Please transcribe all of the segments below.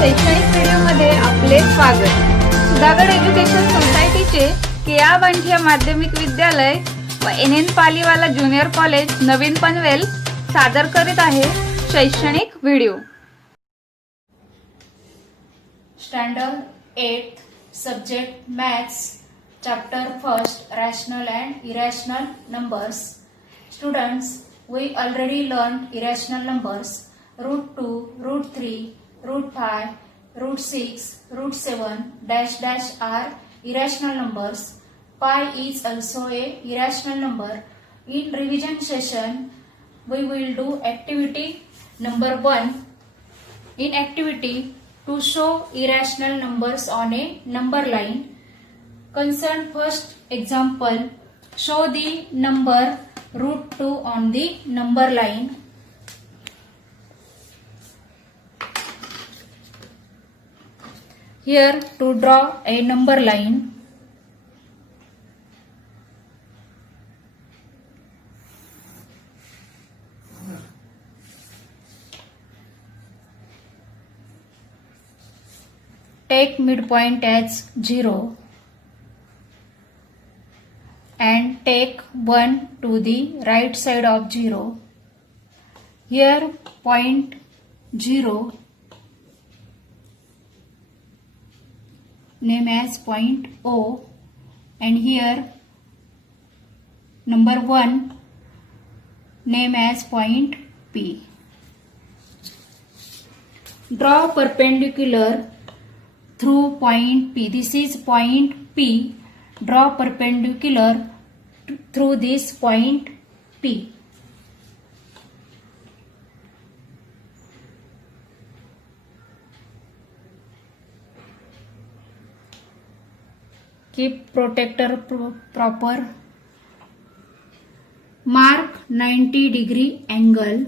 शैक्षणिक व्हिडिओमध्ये आपले स्वागत। सुधागड एज्युकेशन सोसायटीचे केआ बांठिया माध्यमिक विद्यालय व एन पालीवाला ज्युनियर कॉलेज नवीन पनवेल सादर करीत आहे शैक्षणिक video. Standard 8 subject maths chapter first rational and irrational numbers. Students, we already learned irrational numbers √2, √3, √5, √6, √7 dash dash are irrational numbers. Pi is also a irrational number. In revision session we will do activity number 1. In activity, to show irrational numbers on a number line. Concern first example, show the number √2 on the number line. Here to draw a number line, take midpoint as 0 and take 1 to the right side of 0. Here point 0 name as point O, and here number 1 name as point P. Draw perpendicular through point P. This is point P. Draw perpendicular through this point P. Keep protractor proper. Mark 90-degree angle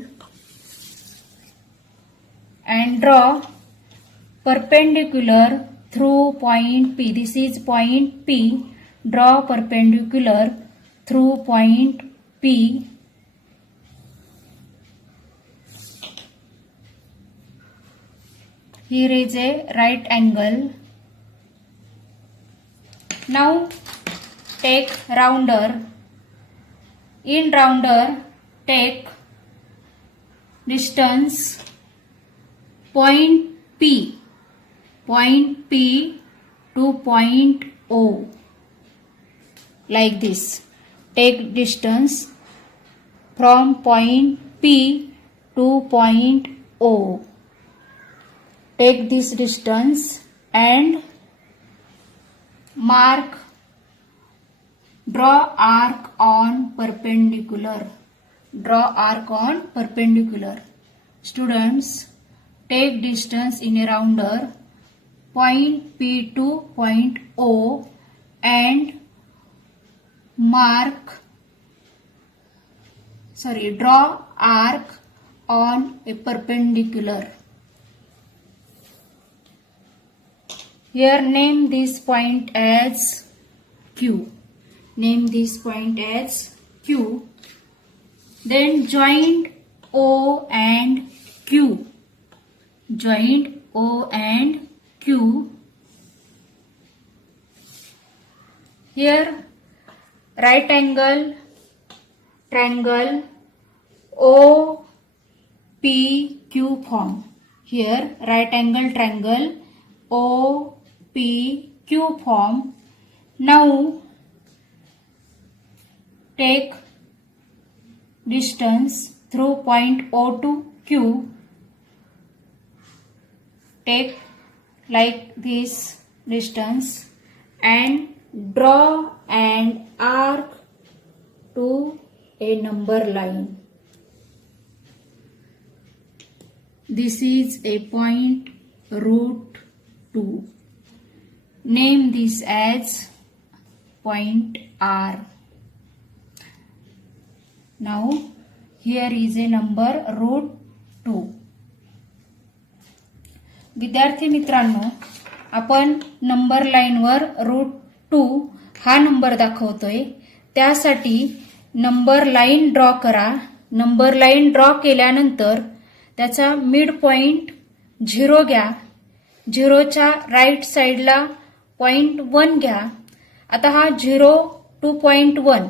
and draw perpendicular through point P. This is point P. Draw perpendicular through point P. Here is a right angle. Now take rounder. In rounder, take distance point P to point O. Like this. Take distance from point P to point O. Take this distance and mark, draw arc on perpendicular. Draw arc on perpendicular. Students, take distance in a rounder point P to point O and draw arc on a perpendicular. Here name this point as Q. Name this point as Q. Then join O and Q. Join O and Q. Here right angle triangle OPQ form. Here right angle triangle OPQ form. Now take distance through point O to Q. Take like this distance and draw an arc to a number line. This is a point √2. Name this as point R. Now here is a number √2. विद्यार्थी मित्रांनो, आपण नंबर लाईनवर √2 हा नंबर दाखवतोय। त्यासाठी number line draw करा। Number line draw केल्यानंतर त्याचा मिड पॉइंट 0 घ्या झिरोच्या राईट साईडला 0.1 घ्या. आता हा 0 to 0.1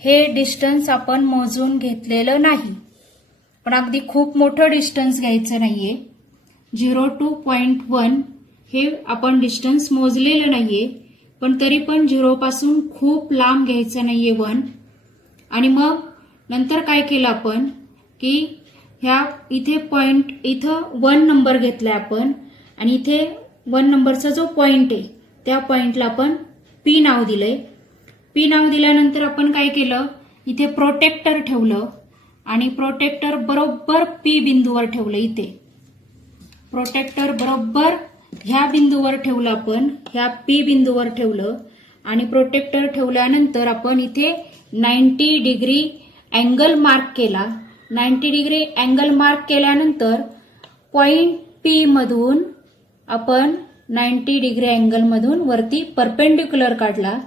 हे डिस्टन्स आपण मोजून घेतलेलं नाही, पण अगदी खूप मोठं डिस्टन्स घ्यायचं नाहीये. 0 to 0.1 हे आपण डिस्टन्स मोजलेलं नाहीये, पण तरी पण 0 पासून खूप लांब घ्यायचं नाहीये 1. आणि मग नंतर काय केलं आपण की ह्या इथे पॉइंट इथं 1 नंबर घेतलाय आपण आणि इथे 1 नंबरचा जो पॉइंट आहे त्या पॉइंटला आपण पी नाव दिलंय. पी नाव दिल्यानंतर आपण काय केलं, इथे प्रोटेक्टर ठेवलं आणि प्रोटेक्टर बरोबर पी बिंदूवर ठेवलं. इथे प्रोटेक्टर बरोबर ह्या बिंदूवर ठेवलं, आपण ह्या पी बिंदूवर ठेवलं आणि प्रोटेक्टर ठेवल्यानंतर आपण इथे 90 डिग्री अँगल मार्क केला. 90 डिग्री अँगल मार्क केल्यानंतर पॉइंट पी मधून आपण 90 डिग्री अँगल मधून वरती परपेंडिक्युलर काढला.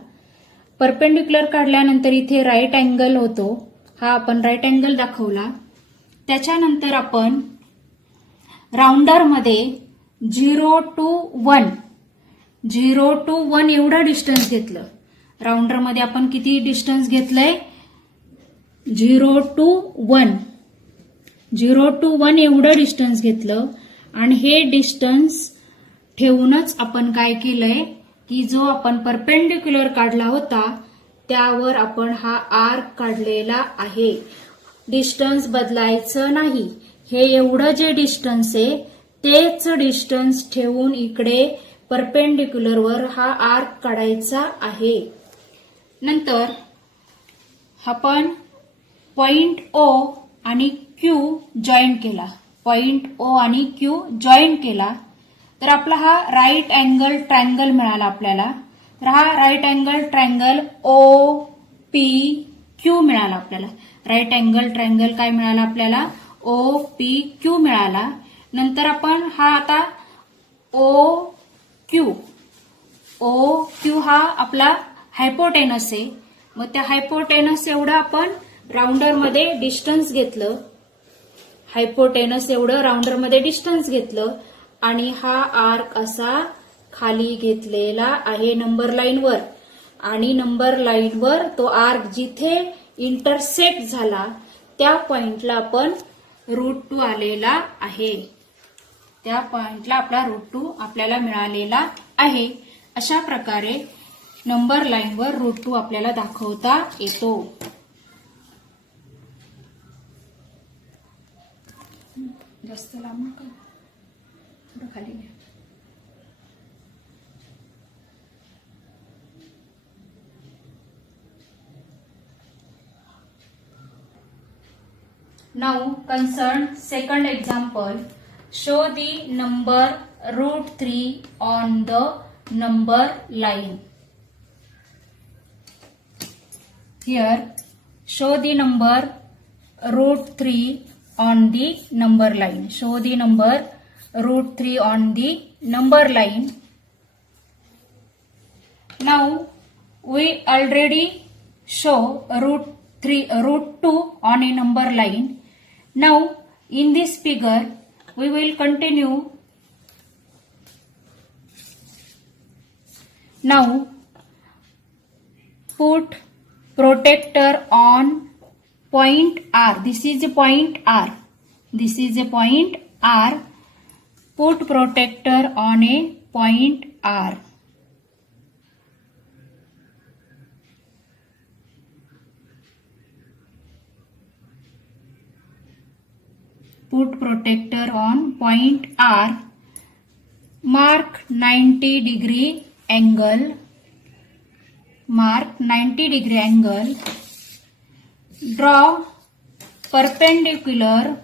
परपेंडिक्युलर काढल्यानंतर इथे राईट अँगल होतो, हा आपण राईट अँगल दाखवला. त्याच्यानंतर आपण राऊंडरमध्ये 0 to 1 एवढा डिस्टन्स घेतलं. राऊंडरमध्ये आपण किती डिस्टन्स घेतलंय, 0 to 1 एवढं डिस्टन्स घेतलं. आणि हे डिस्टन्स ठेवूनच आपण काय केलंय की जो आपण परपेंडिक्युलर काढला होता त्यावर आपण हा आर्क काढलेला आहे. डिस्टन्स बदलायचं नाही, हे एवढं जे डिस्टन्स आहे तेच डिस्टन्स ठेवून इकडे परपेंडिक्युलरवर हा आर्क काढायचा आहे. नंतर आपण पॉइंट O आणि Q जॉईंट केला. पॉइंट O आणि Q जॉईंट केला तर आपला हा राईट अँगल ट्रायंगल मिळाला आपल्याला. तर हा राईट अँगल ट्रायंगल OPQ मिळाला आपल्याला. राईट अँगल ट्रायंगल काय मिळाला आपल्याला, OPQ मिळाला. नंतर आपण हा आता OQ हा आपला हायपोटेनस आहे. मग त्या हायपोटेनस एवढं आपण राऊंडरमध्ये डिस्टन्स घेतलं. हायपोटेनस एवढं राऊंडरमध्ये डिस्टन्स घेतलं आणि हा आर्क असा खाली घेतलेला आहे नंबर लाईनवर. आणि नंबर लाईनवर तो आर्क जिथे इंटरसेक्ट झाला त्या पॉइंटला आपण √2 आलेला आहे. त्या पॉइंटला आपला √2 आपल्याला मिळालेला आहे. अशा प्रकारे नंबर लाईनवर √2 आपल्याला दाखवता येतो. जास्त लांब नका, थोडं खाली घ्या. Now concern second example. Show the number √3 on the number line. Here show the number √3 on the number line. Show the number √3 on the number line. Now we already show √2 on a number line. Now in this figure we will continue. Now put protector on point R. This is a point R. This is a point R. Put protector on a point R. Put protector on point R. Mark 90 degree angle. Mark 90 degree angle. Draw perpendicular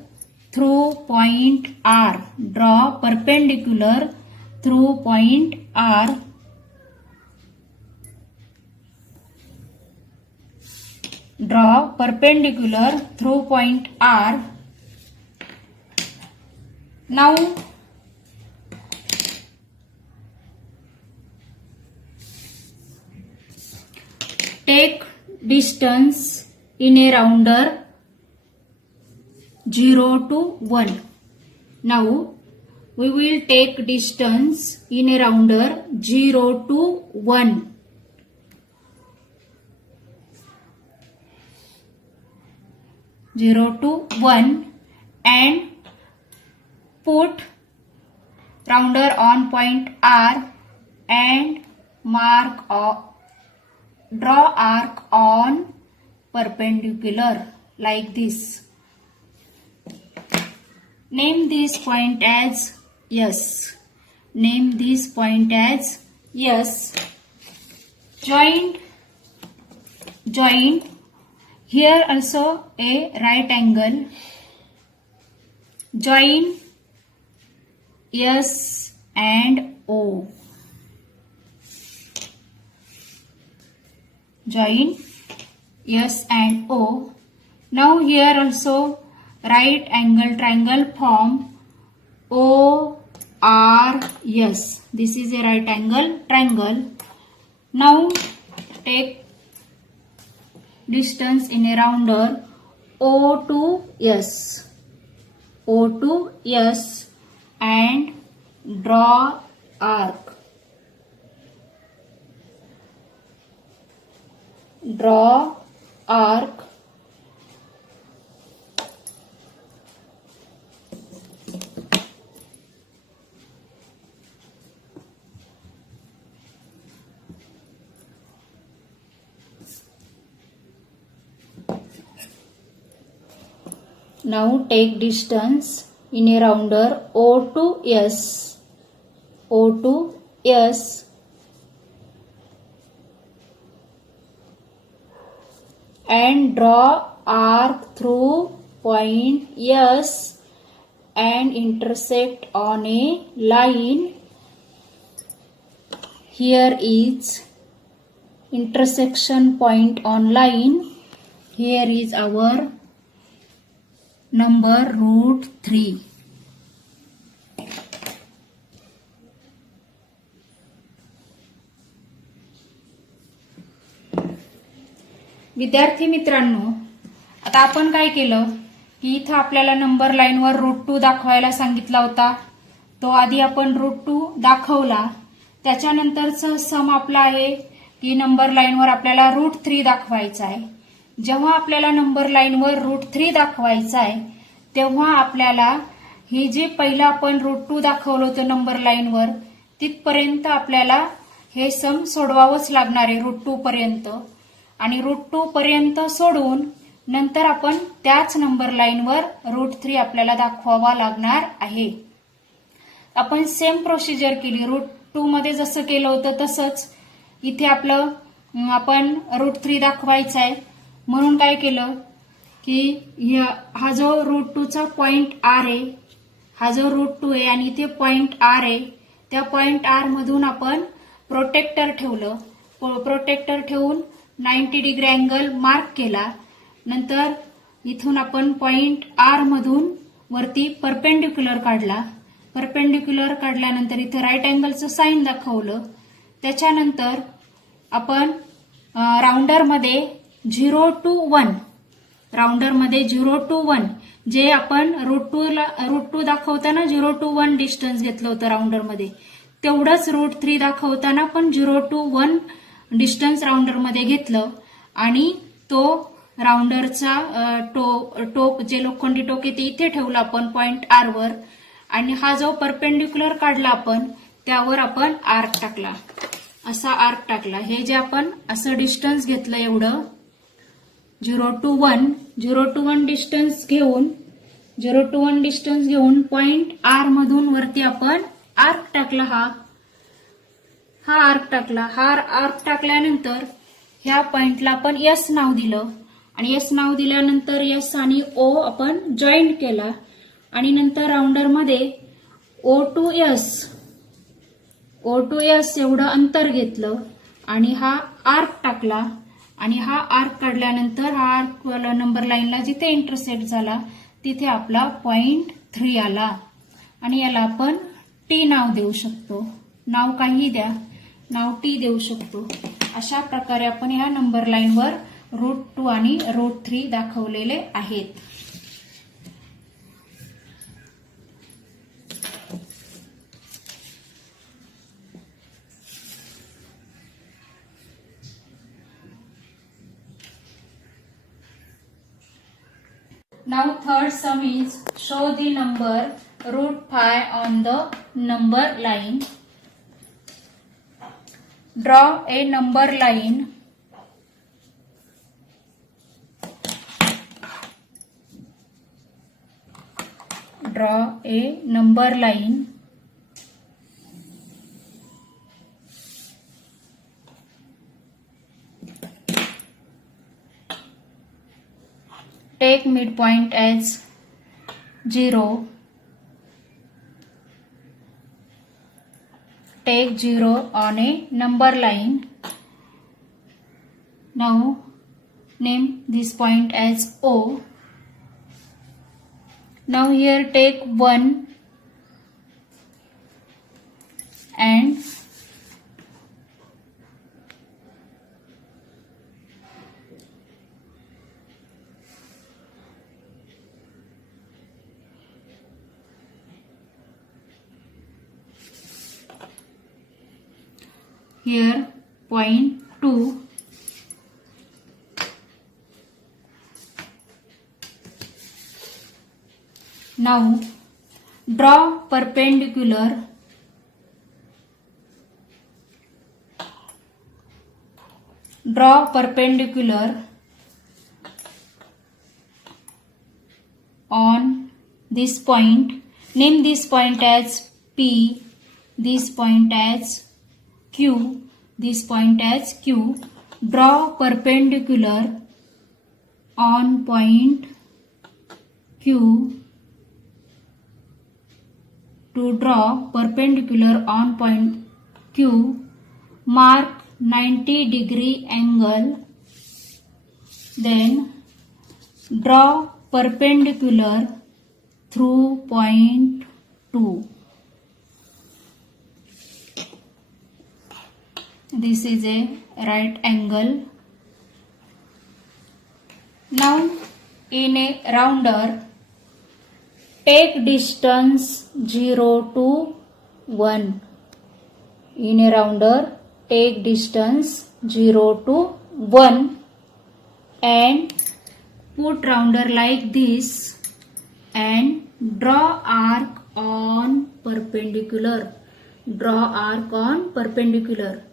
through point R. Draw perpendicular through point R. Draw perpendicular through point R. Now take distance in a rounder 0 to 1. Now we will take distance in a rounder 0 to 1. And put rounder on point R and draw arc on perpendicular like this. Name this point as S. Name this point as S. Join here also a right angle. Join S and O. Join S and O. Now here also right angle triangle form ORS. This is a right angle triangle. Now take distance in a rounder O to S. O to S and draw arc. Draw arc. Now take distance in a rounder O to S. O to S and draw arc through point S and intersect on a line. Here is intersection point on line. Here is our number √3. विद्यार्थी मित्रांनो, आता आपण काय केलं की इथं आपल्याला नंबर लाईनवर √2 दाखवायला सांगितला होता. तो आधी आपण √2 दाखवला. त्याच्यानंतरचं सम आपला आहे की नंबर लाईनवर आपल्याला √3 दाखवायचा आहे. जेव्हा आपल्याला नंबर लाईनवर √3 दाखवायचा आहे तेव्हा आपल्याला हे जे पहिलं आपण √2 दाखवलं होतं नंबर लाईनवर तिथपर्यंत आपल्याला हे सम सोडवावंच लागणार आहे √2 पर्यंत. आणि √2 पर्यंत सोडवून नंतर आपण त्याच नंबर लाईनवर √3 आपल्याला दाखवावा लागणार आहे. आपण सेम प्रोसिजर केली. √2 मध्ये जसं केलं होतं तसंच इथे आपण √3 दाखवायचा आहे. म्हणून काय केलं की हा जो √2 चा पॉइंट R आहे, हा जो √2 आहे आणि इथे पॉइंट R आहे, त्या पॉइंट R मधून आपण प्रोटेक्टर ठेवलं. प्रोटेक्टर ठेवून 90 डिग्री अँगल मार्क केला. नंतर इथून आपण पॉइंट R मधून वरती परपेंडिक्युलर काढला. परपेंडिक्युलर काढल्यानंतर इथे राईट अँगलचं साइन दाखवलं. त्याच्यानंतर आपण राउंडरमध्ये 0 to 1 राउंडरमध्ये 0 to 1 जे आपण √2 दाखवताना 0 to 1 डिस्टन्स घेतलं होतं राउंडरमध्ये तेवढंच √3 दाखवताना पण 0 to 1 डिस्टन्स राउंडरमध्ये घेतलं आणि तो राउंडरचा टोक जे लोखंडी टोक आहे ते इथे ठेवलं आपण पॉइंट R वर आणि हा जो परपेंडिक्युलर काढला आपण त्यावर आपण आर्क टाकला. असा आर्क टाकला. हे जे आपण असं डिस्टन्स घेतलं एवढं 0 to 1 डिस्टन्स घेऊन पॉइंट R मधून वरती आपण आर्क टाकला. हा आर्क टाकला. हा आर्क टाकल्यानंतर ह्या पॉइंटला आपण S नाव दिलं आणि S नाव दिल्यानंतर S आणि O आपण जॉईंट केला आणि नंतर राउंडरमध्ये O to S एवढं अंतर घेतलं आणि हा आर्क टाकला आणि हा आर्क काढल्यानंतर हा आर्क नंबर लाईनला जिथे इंटरसेक्ट झाला तिथे आपला पॉइंट 3 आला आणि याला आपण T नाव देऊ शकतो. नाव काही द्या, नाव T देऊ शकतो. अशा प्रकारे आपण ह्या नंबर लाईनवर √2 आणि √3 दाखवलेले आहेत. Now third sum is show the number root 5 on the number line. Draw a number line. Draw a number line. Take midpoint as 0. Take 0 on a number line. Now name this point as O. Now here take 1 and here point 2. Now draw perpendicular on this point. Name this point as P, this point as Q, this point as Q. Draw perpendicular on point Q. To draw perpendicular on point Q, mark 90-degree angle. Then draw perpendicular through point 2. This is a right angle. Now in a rounder, take distance 0 to 1. In a rounder, take distance 0 to 1 and put rounder like this and draw arc on perpendicular. Draw arc on perpendicular.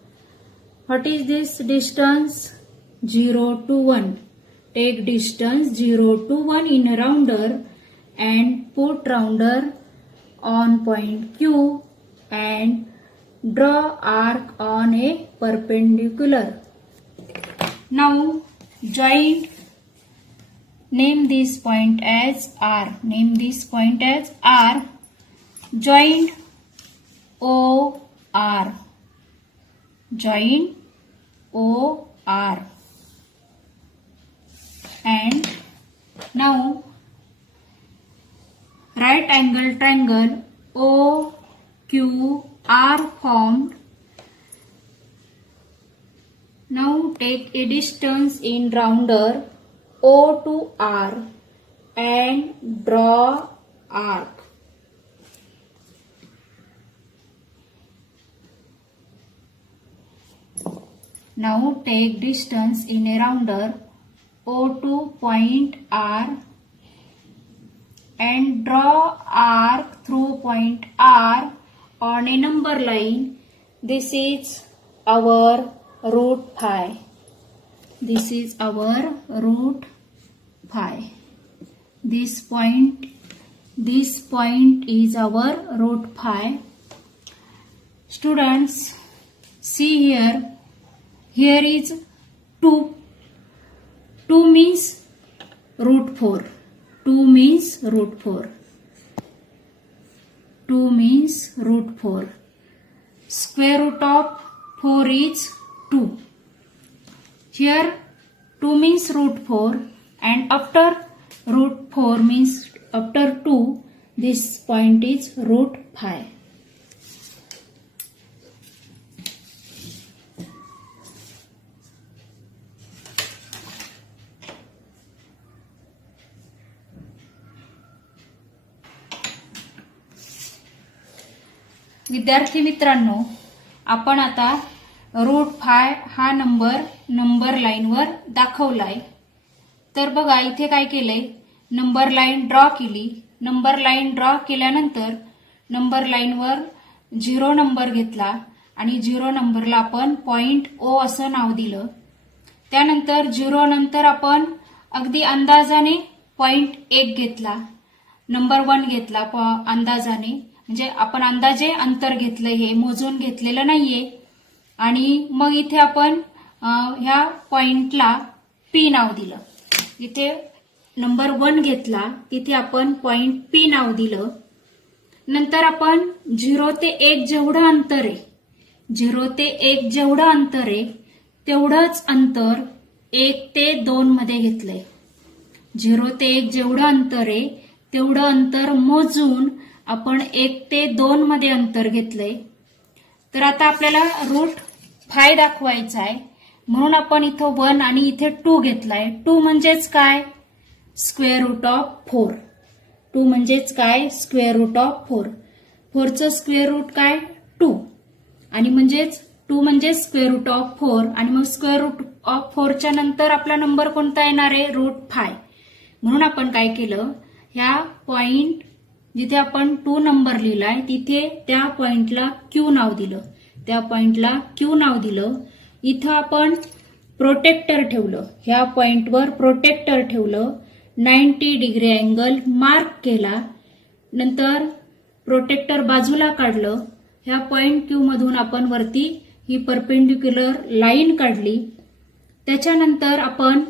What is this distance? 0 to 1. Take distance 0 to 1 in a rounder and put rounder on point Q and draw arc on a perpendicular. Now join. Name this point as R. Name this point as R. Join OR. Join OR. And now right angle triangle OQR formed. Now take a distance in rounder O to R and draw arc. Now take distance in a rounder O to point R and draw arc through point R on a number line. This is our root 5. This is our root 5. This point is our root 5. Students, see here. Here is 2. 2 means root 4. 2 means root 4. 2 means root 4. Square root of 4 is 2. Here 2 means root 4 and after root 4 means after 2, this point is root 5. विद्यार्थी मित्रांनो, आपण आता रूट 5 हा नंबर लाईनवर दाखवलाय. तर बघा इथे काय केलंय, नंबर लाईन ड्रॉ केली. नंबर लाईन ड्रॉ केल्यानंतर नंबर लाईनवर 0 नंबर घेतला आणि 0 नंबरला आपण पॉइंट O असं नाव दिलं. त्यानंतर 0 नंतर आपण अगदी अंदाजाने पॉइंट 1 घेतला, नंबर 1 घेतला अंदाजाने, म्हणजे आपण अंदाजे अंतर घेतलं, हे मोजून घेतलेलं नाहीये. आणि मग इथे आपण ह्या पॉइंटला P नाव दिलं. इथे नंबर 1 घेतला, तिथे आपण पॉइंट P नाव दिलं. नंतर आपण 0 ते 1 जेवढं अंतर आहे, 0 ते 1 जेवढं अंतर आहे तेवढंच अंतर 1 ते 2 मध्ये घेतलंय. 0 ते 1 जेवढं अंतर आहे तेवढं अंतर मोजून आपण 1 ते 2 मध्ये अंतर घेतलंय. तर आता आपल्याला रूट 5 दाखवायचा आहे, म्हणून आपण इथं 1 आणि इथे 2 घेतलाय. 2 म्हणजेच काय? Square root of 4. 2 म्हणजेच काय? Square root of 4. 4 चं स्क्वेअर रूट काय? 2. आणि म्हणजेच 2 म्हणजे स्क्वेअर रूट ऑफ 4. आणि मग स्क्वेअर रूट ऑफ 4 च्या नंतर आपला नंबर कोणता येणार आहे? रूट 5. म्हणून आपण काय केलं, ह्या पॉइंट जिथे आपण 2 नंबर लिहिलाय तिथे त्या पॉइंटला Q नाव दिलं. त्या पॉइंटला Q नाव दिलं. इथं आपण प्रोटेक्टर ठेवलं, ह्या पॉइंटवर प्रोटेक्टर ठेवलं, 90 डिग्री अँगल मार्क केला. नंतर प्रोटेक्टर बाजूला काढलं. ह्या पॉइंट Q मधून आपण वरती ही परपेंडिक्युलर लाईन काढली. त्याच्यानंतर आपण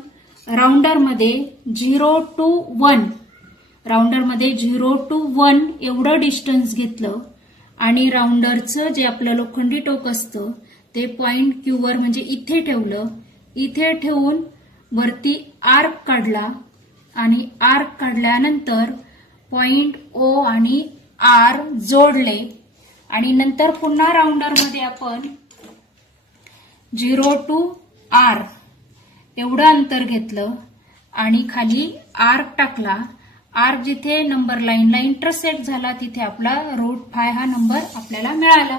राऊंडरमध्ये 0 to 1, राऊंडरमध्ये 0 to 1 एवढं डिस्टन्स घेतलं आणि राऊंडरचं जे आपलं लोखंडी टोक असतं ते पॉइंट Q वर म्हणजे इथे ठेवलं. इथे ठेवून वरती आर्क काढला आणि आर्क काढल्यानंतर पॉइंट O आणि R जोडले. आणि नंतर पुन्हा राऊंडरमध्ये आपण 0 to R एवढं अंतर घेतलं आणि खाली आर्क टाकला. आर्क जिथे नंबर लाईनला इंटरसेक्ट झाला तिथे आपला रूट 5 हा नंबर आपल्याला मिळाला.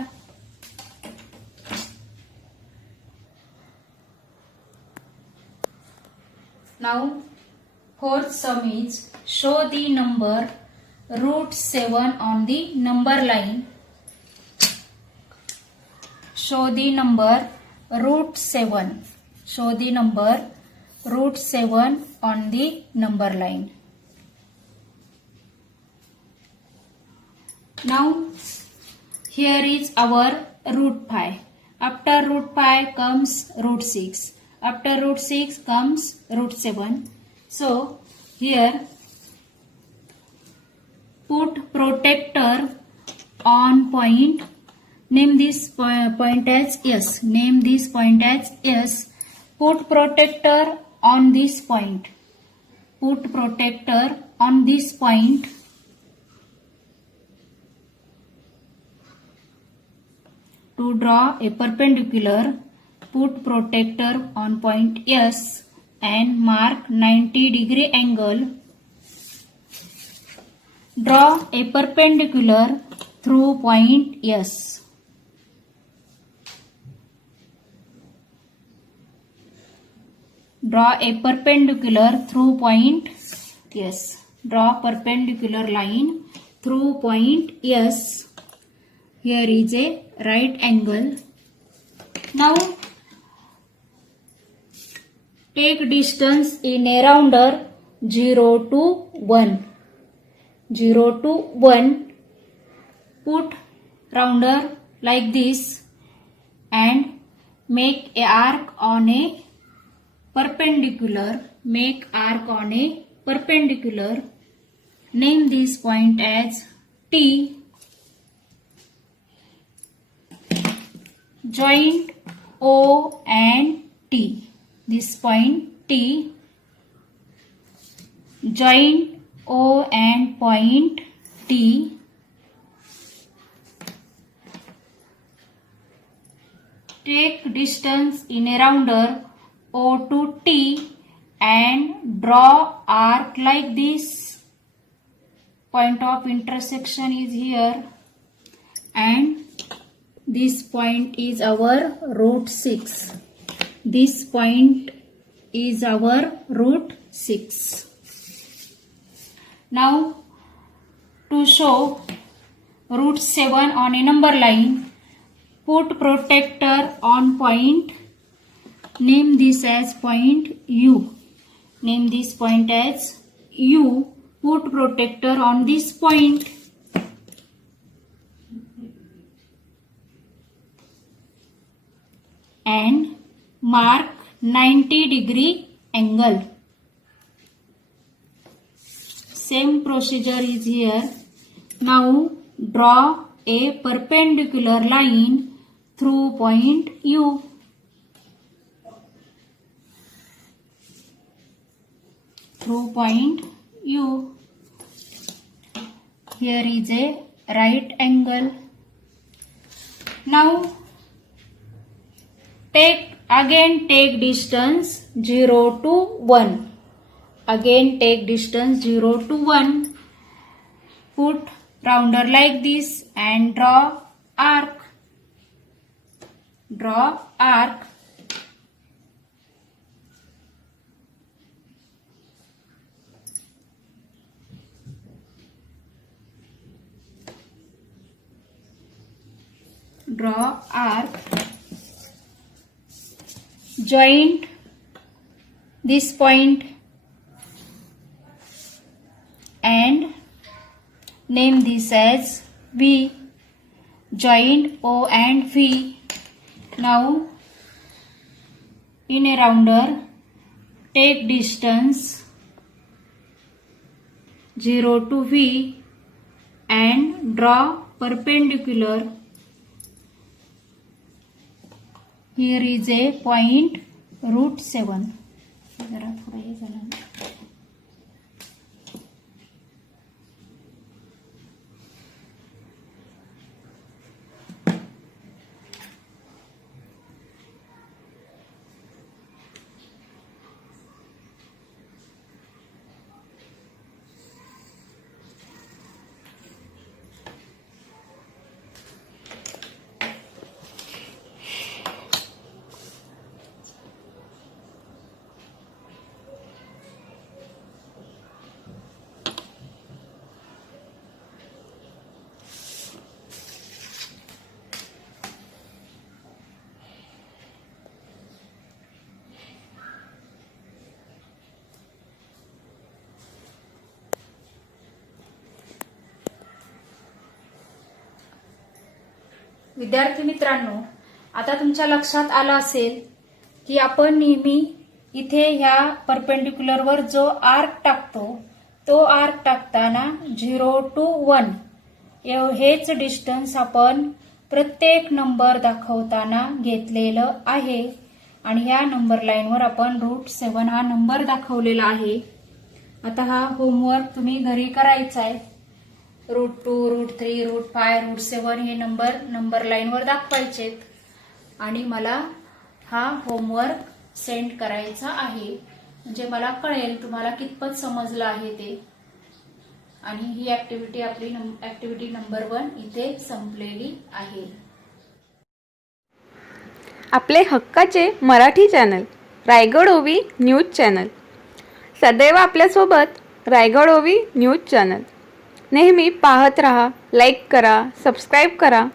Now fourth sum is show the number root 7 on the number line. Show the number root 7. Show the number root 7 on the number line. Now here is our root 5. After root 5 comes root 6. After root 6 comes root 7. So here put protector on point. Name this point as S. Name this point as S. Put protector on this point. Put protector on this point. To draw a perpendicular, put protector on point S and mark 90 degree angle. Draw a perpendicular through point S. Draw a perpendicular through point S. Draw perpendicular line through point S. Here is a right angle. Now take distance in a rounder 0 to 1. 0 to 1. Put rounder like this and make a arc on a perpendicular. Make arc on a perpendicular. Name this point as T. Joint O and T. This point T. Joint O and point T. Take distance in a rounder O to T and draw arc like this. Point of intersection is here and this point is our root 6. This point is our root 6. Now to show root 7 on a number line, put protector on point. Name this as point U. Name this point as U. Put protector on this point. And mark 90-degree angle. Same procedure is here. Now draw a perpendicular line through point U. Through point U. Here is a right angle. Now take distance 0 to 1. Again take distance 0 to 1. Put rounder like this and draw arc. Draw arc. Draw arc. Joint this point and name this as V. Joint O and V. Now in a rounder take distance 0 to V and draw perpendicular. Here is a point root 7. जरा थोड़ा हे झालं. विद्यार्थी मित्रांनो, आता तुमच्या लक्षात आलं असेल की आपण नेहमी इथे ह्या परपेंडिक्युलर वर जो आर्क टाकतो तो आर्क टाकताना 0 to 1 हेच डिस्टन्स आपण प्रत्येक नंबर दाखवताना घेतलेलं आहे. आणि ह्या नंबर लाईनवर आपण रूट 7 हा नंबर दाखवलेला आहे. आता हा होमवर्क तुम्ही घरी करायचा आहे. रूट 2, रूट 3, रूट 5, रूट 7 हे नंबर लाईनवर दाखवायचेत आणि मला हा होमवर्क सेंड करायचा आहे. म्हणजे मला कळेल तुम्हाला कितपत समजलं आहे ते. आणि ही ऍक्टिव्हिटी आपली ऍक्टिव्हिटी नंबर 1 इथे संपलेली आहे. आपले हक्काचे मराठी चॅनल रायगड ओवी न्यूज चॅनल सदैव आपल्यासोबत. रायगड ओवी न्यूज चॅनल नेहमी पाहत रहा. लाईक करा, सबस्क्राईब करा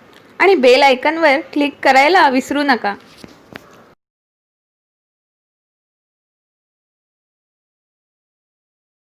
आणि बेल आयकॉनवर क्लिक करायला विसरू नका.